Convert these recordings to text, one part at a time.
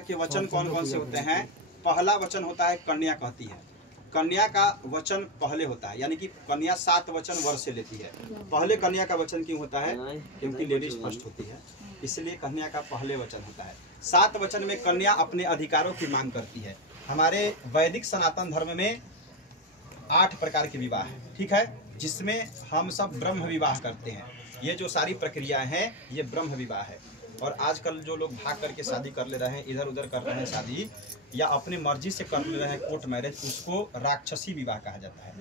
के वचन कौन कौन से होते हैं? पहला वचन होता है कन्या कहती है। कन्या का वचन पहले होता है, यानी कि कन्या 7 वचन वर से लेती है। पहले कन्या का वचन क्यों होता है? क्योंकि लेडीज फर्स्ट होती है, इसलिए कन्या का पहले वचन होता है। 7 वचन में कन्या अपने अधिकारों की मांग करती है। हमारे वैदिक सनातन धर्म में 8 प्रकार के विवाह है, ठीक है, जिसमें हम सब ब्रह्म विवाह करते हैं। ये जो सारी प्रक्रियाएं हैं ये ब्रह्म विवाह है। और आजकल जो लोग भाग करके शादी कर ले रहे हैं, इधर उधर कर रहे हैं शादी, या अपने मर्जी से कर ले रहे हैं कोर्ट मैरिज, उसको राक्षसी विवाह कहा जाता है।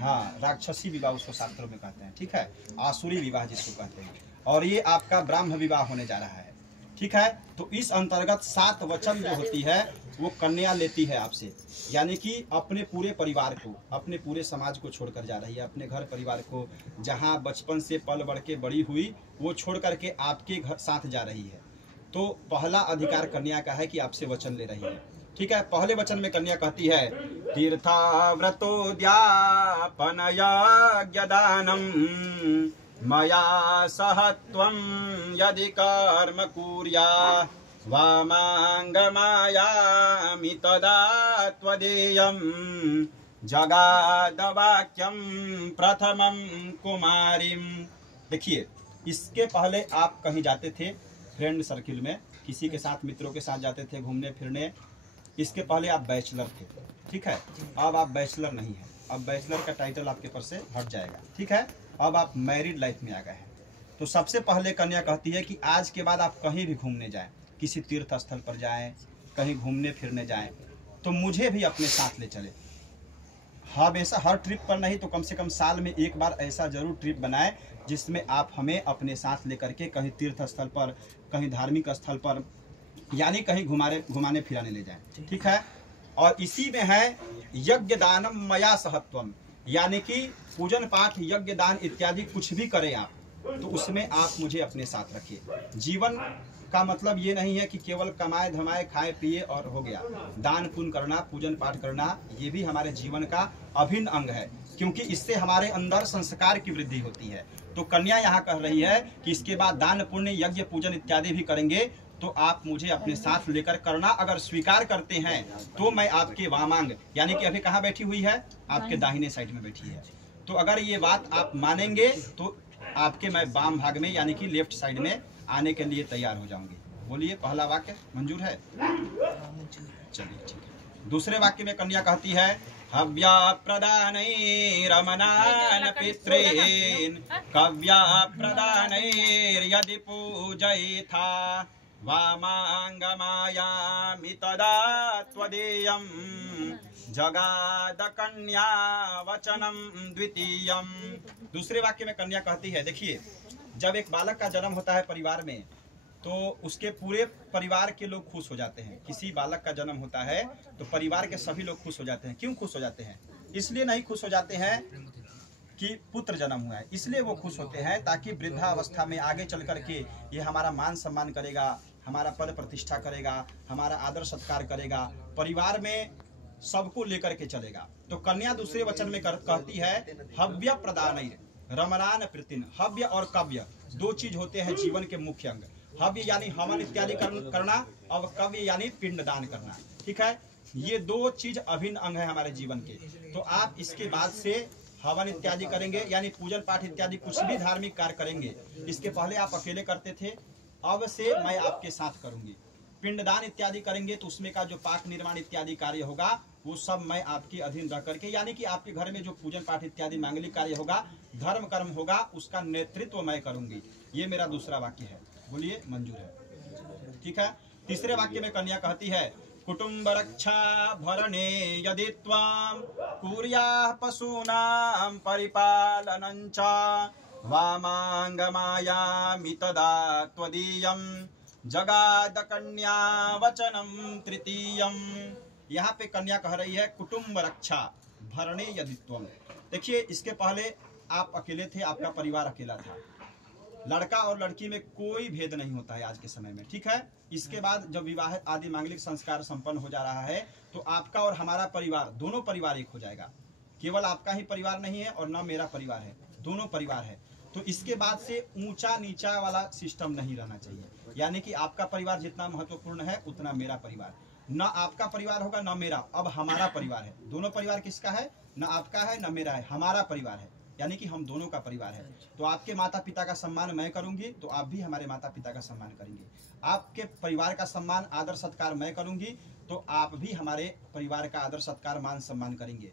हाँ, राक्षसी विवाह उसको शास्त्रों में कहते हैं, ठीक है, आसुरी विवाह जिसको कहते हैं। और ये आपका ब्राह्म विवाह होने जा रहा है, ठीक है। तो इस अंतर्गत 7 वचन जो होती है वो कन्या लेती है आपसे, यानी कि अपने पूरे परिवार को, अपने पूरे समाज को छोड़कर जा रही है, अपने घर परिवार को, जहाँ बचपन से पल बढ़ के बड़ी हुई वो छोड़ करके आपके घर साथ जा रही है। तो पहला अधिकार कन्या का है कि आपसे वचन ले रही है, ठीक है। पहले वचन में कन्या कहती है तीर्थाव्रतोद्यापन यज्ञदानम मया सह त्वं यदि कर्म कुर्या वामांगमायामि तदा त्वदीयं जगादवाक्यं प्रथमं कुमारीं। देखिए, इसके पहले आप कहीं जाते थे फ्रेंड सर्किल में, किसी के साथ, मित्रों के साथ जाते थे घूमने फिरने। इसके पहले आप बैचलर थे, ठीक है। अब आप बैचलर नहीं है, अब बैचलर का टाइटल आपके पर से हट जाएगा, ठीक है। अब आप मैरिड लाइफ में आ गए हैं। तो सबसे पहले कन्या कहती है कि आज के बाद आप कहीं भी घूमने जाएं, किसी तीर्थ स्थल पर जाएं, कहीं घूमने फिरने जाएं, तो मुझे भी अपने साथ ले चले। हमेशा हर ट्रिप पर नहीं तो कम से कम साल में एक बार ऐसा जरूर ट्रिप बनाएं जिसमें आप हमें अपने साथ लेकर के कहीं तीर्थ स्थल पर, कहीं धार्मिक स्थल पर, यानी कहीं घुमाने फिराने ले जाएं, ठीक है। और इसी में है यज्ञ दानम मया सहत्वम, यानी कि पूजन पाठ, यज्ञ दान इत्यादि कुछ भी करें आप, तो उसमें आप मुझे अपने साथ रखिए। जीवन का मतलब ये नहीं है कि केवल कमाए धमाए खाए पिए और हो गया। दान पुण्य करना, पूजन पाठ करना, ये भी हमारे जीवन का अभिन्न अंग है, क्योंकि इससे हमारे अंदर संस्कार की वृद्धि होती है। तो कन्या यहाँ कह रही है कि इसके बाद दान पुण्य यज्ञ पूजन इत्यादि भी करेंगे, तो आप मुझे अपने साथ लेकर करना। अगर स्वीकार करते हैं तो मैं आपके वामांग, यानी कि अभी कहाँ बैठी हुई है? आपके दाहिने साइड में बैठी है। तो अगर ये बात आप मानेंगे तो आपके मैं वाम भाग में, यानी कि लेफ्ट साइड में आने के लिए तैयार हो जाऊंगी। बोलिए, पहला वाक्य मंजूर है? चलिए, ठीक है। दूसरे वाक्य में कन्या कहती है हव्या प्रदानैरमनान पितॄन् कव्या प्रदानैर्यदि पूजयिथा वामांगमायामि तदा त्वदीयं जगादकन्या वचनम द्वितीयम। दूसरे वाक्य में कन्या कहती है, देखिए, जब एक बालक का जन्म होता है परिवार में, तो उसके पूरे परिवार के लोग खुश हो जाते हैं। किसी बालक का जन्म होता है तो परिवार के सभी लोग खुश हो जाते हैं। क्यों खुश हो जाते हैं? इसलिए नहीं खुश हो जाते हैं कि पुत्र जन्म हुआ है, इसलिए वो खुश होते हैं ताकि वृद्धावस्था में आगे चल करके ये हमारा मान सम्मान करेगा, हमारा पद प्रतिष्ठा करेगा, हमारा आदर सत्कार करेगा, परिवार में सबको लेकर के चलेगा। तो कन्या दूसरे वचन में कहती है हव्य प्रदानैर रमणान प्रीतिन। हव्य और कव्य 2 चीज होते हैं जीवन के मुख्य अंग। हव्य यानी हवन इत्यादि करना, और कव्य यानी पिंडदान करना, ठीक है। ये 2 चीज अभिन्न अंग है हमारे जीवन के। तो आप इसके बाद से हवन इत्यादि करेंगे, यानी पूजन पाठ इत्यादि कुछ भी धार्मिक कार्य करेंगे। इसके पहले आप अकेले करते थे, अब से मैं आपके साथ करूंगी। पिंडदान इत्यादि करेंगे तो उसमें का जो पाठ निर्माण इत्यादि कार्य होगा वो सब मैं आपके अधीन रह करके, यानी कि आपके घर में जो पूजन पाठ इत्यादि मांगलिक कार्य होगा, धर्म कर्म होगा, उसका नेतृत्व मैं करूंगी। ये मेरा दूसरा वाक्य है। बोलिए, मंजूर है? ठीक है। तीसरे वाक्य में कन्या कहती है कुटुंब रक्षा भरणे यदि त्वां कुर्याः पशूनां परिपालनं च वामांगमायामि तदा त्वदीयं जगादकन्या वचनम तृतीयम। यहाँ पे कन्या कह रही है कुटुंब रक्षा भरणे यदि त्वं। देखिए, इसके पहले आप अकेले थे, आपका परिवार अकेला था। लड़का और लड़की में कोई भेद नहीं होता है आज के समय में, ठीक है। इसके बाद जब विवाह आदि मांगलिक संस्कार संपन्न हो जा रहा है तो आपका और हमारा परिवार, दोनों परिवार एक हो जाएगा। केवल आपका ही परिवार नहीं है और न मेरा परिवार है, दोनों परिवार है। तो इसके बाद से ऊंचा नीचा वाला सिस्टम नहीं रहना चाहिए। यानी कि आपका परिवार जितना महत्वपूर्ण है उतना मेरा परिवार, न आपका परिवार होगा न मेरा, अब हमारा परिवार है। दोनों परिवार किसका है? न आपका है न मेरा है, हमारा परिवार है, यानी कि हम दोनों का परिवार है। तो आपके माता पिता का सम्मान मैं करूंगी तो आप भी हमारे माता पिता का सम्मान करेंगे। आपके परिवार का सम्मान आदर सत्कार मैं करूंगी तो आप भी हमारे परिवार का आदर सत्कार मान सम्मान करेंगे।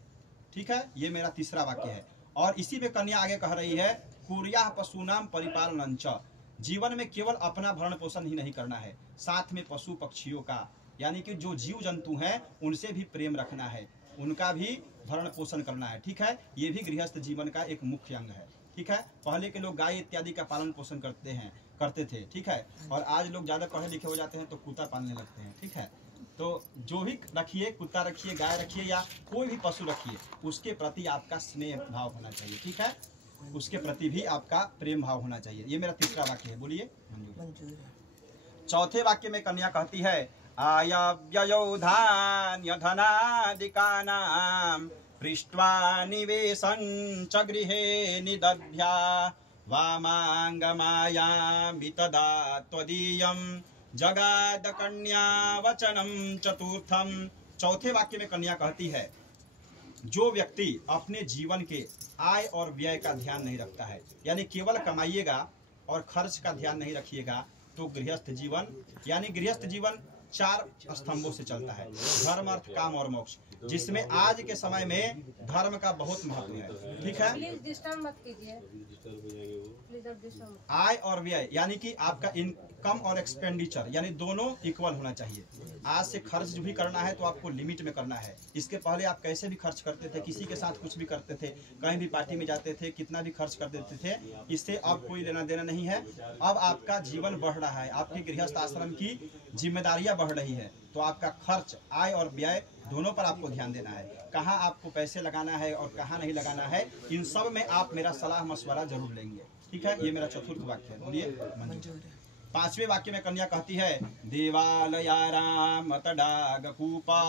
ठीक है, ये मेरा तीसरा वाक्य है। और इसी में कन्या आगे कह रही है, कुर्याः पशूनां परिपालनं च। जीवन में केवल अपना भरण पोषण ही नहीं करना है, साथ में पशु पक्षियों का, यानी कि जो जीव जंतु हैं उनसे भी प्रेम रखना है, उनका भी भरण पोषण करना है। ठीक है, ये भी गृहस्थ जीवन का एक मुख्य अंग है। ठीक है, पहले के लोग गाय इत्यादि का पालन पोषण करते थे। ठीक है, और आज लोग ज्यादा पढ़े लिखे हो जाते हैं तो कुत्ता पालने लगते हैं। ठीक है, तो जो भी रखिए, कुत्ता रखिए, गाय रखिए या कोई भी पशु रखिए, उसके प्रति आपका स्नेह भाव होना चाहिए। ठीक है, उसके प्रति भी आपका प्रेम भाव होना चाहिए। ये मेरा तीसरा वाक्य है। बोलिए मंजूर। चौथे वाक्य में कन्या कहती है, आयव्ययो धान्य धनादिकानां पृष्ट्वा निवेशं च गृहे निदध्या वामांगमायामि तदा त्वदीयं जगाद कन्या वचनम चतुर्थम। चौथे वाक्य में कन्या कहती है, जो व्यक्ति अपने जीवन के आय और व्यय का ध्यान नहीं रखता है, यानी केवल कमाइएगा और खर्च का ध्यान नहीं रखिएगा, तो गृहस्थ जीवन, यानी गृहस्थ जीवन 4 स्तंभों से चलता है, धर्म अर्थ काम और मोक्ष, जिसमें आज के समय में धर्म का बहुत महत्व है। ठीक है, प्लीज डिस्टर्ब मत कीजिए। आय और व्यय, यानी कि आपका इनकम और एक्सपेंडिचर, यानी दोनों इक्वल होना चाहिए। आज से खर्च जो भी करना है तो आपको लिमिट में करना है। इसके पहले आप कैसे भी खर्च करते थे, किसी के साथ कुछ भी करते थे, कहीं भी पार्टी में जाते थे, कितना भी खर्च कर देते थे, इससे अब कोई लेना देना नहीं है। अब आपका जीवन बढ़ रहा है, आपकी गृहस्थ आश्रम की जिम्मेदारियां बढ़ रही है, तो आपका खर्च, आय और व्यय दोनों पर आपको ध्यान देना है। कहाँ आपको पैसे लगाना है और कहाँ नहीं लगाना है, इन सब में आप मेरा सलाह मशवरा जरूर लेंगे। ठीक है, ये मेरा चतुर्थ वाक्य है। बोलिए मंजूर। पांचवें वाक्य में कन्या कहती है, देवालयाराम तडागकूपा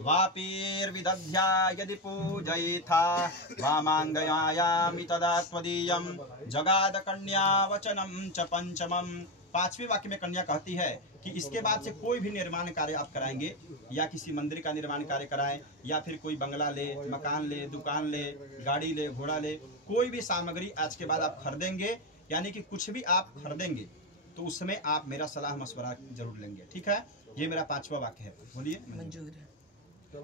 वापीर्विदध्या यदि पूजयिथा वामांगयायामि तदा त्वदीयं जगाद कन्या वचनम च पंचमम। पांचवें वाक्य में कन्या कहती है कि इसके बाद से कोई भी निर्माण कार्य आप कराएंगे, या किसी मंदिर का निर्माण कार्य कराएं, या फिर कोई बंगला ले, मकान ले, दुकान ले, गाड़ी ले, घोड़ा ले, कोई भी सामग्री आज के बाद आप खरीदेंगे, यानी कि कुछ भी आप खरीदेंगे तो उसमें आप मेरा सलाह मशवरा जरूर लेंगे। ठीक है, ये मेरा पांचवा वाक्य है। बोलिए मंजूर।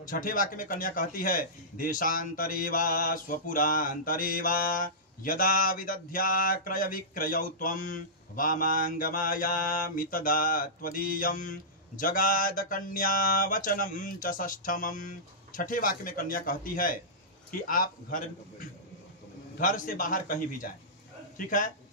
छठे वाक्य में कन्या कहती है, देशांतरे वा स्वपुरांतरे वा यदा विदध्या क्रय विक्रयौ त्वं वामांगमायामि तदा त्वदीयं जगाद कन्या वचनम च षष्ठमम। छठे वाक्य में कन्या कहती है कि आप घर से बाहर कहीं भी जाएं। ठीक है,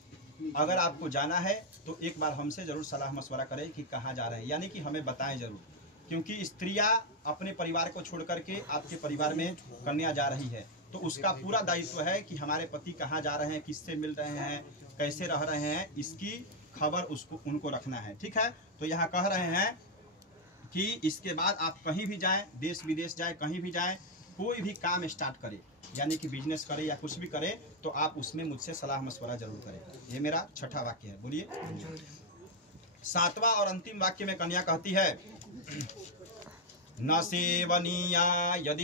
अगर आपको जाना है तो एक बार हमसे जरूर सलाह मशवरा करें कि कहाँ जा रहे हैं, यानी कि हमें बताएं जरूर, क्योंकि स्त्रियां अपने परिवार को छोड़ करके आपके परिवार में कन्या जा रही है, तो उसका पूरा दायित्व है कि हमारे पति कहाँ जा रहे हैं, किससे मिल रहे हैं, कैसे रह रहे हैं, इसकी खबर उनको रखना है। ठीक है, तो यहाँ कह रहे हैं कि इसके बाद आप कहीं भी जाएं, देश विदेश जाएं, कहीं भी जाएं, कोई भी काम स्टार्ट करें, यानी कि बिजनेस करे या कुछ भी करे, तो आप उसमें मुझसे सलाह मशवरा जरूर करें। ये मेरा छठा वाक्य है। बोलिए। सातवां और अंतिम वाक्य में कन्या कहती है, न सेवनीया यदि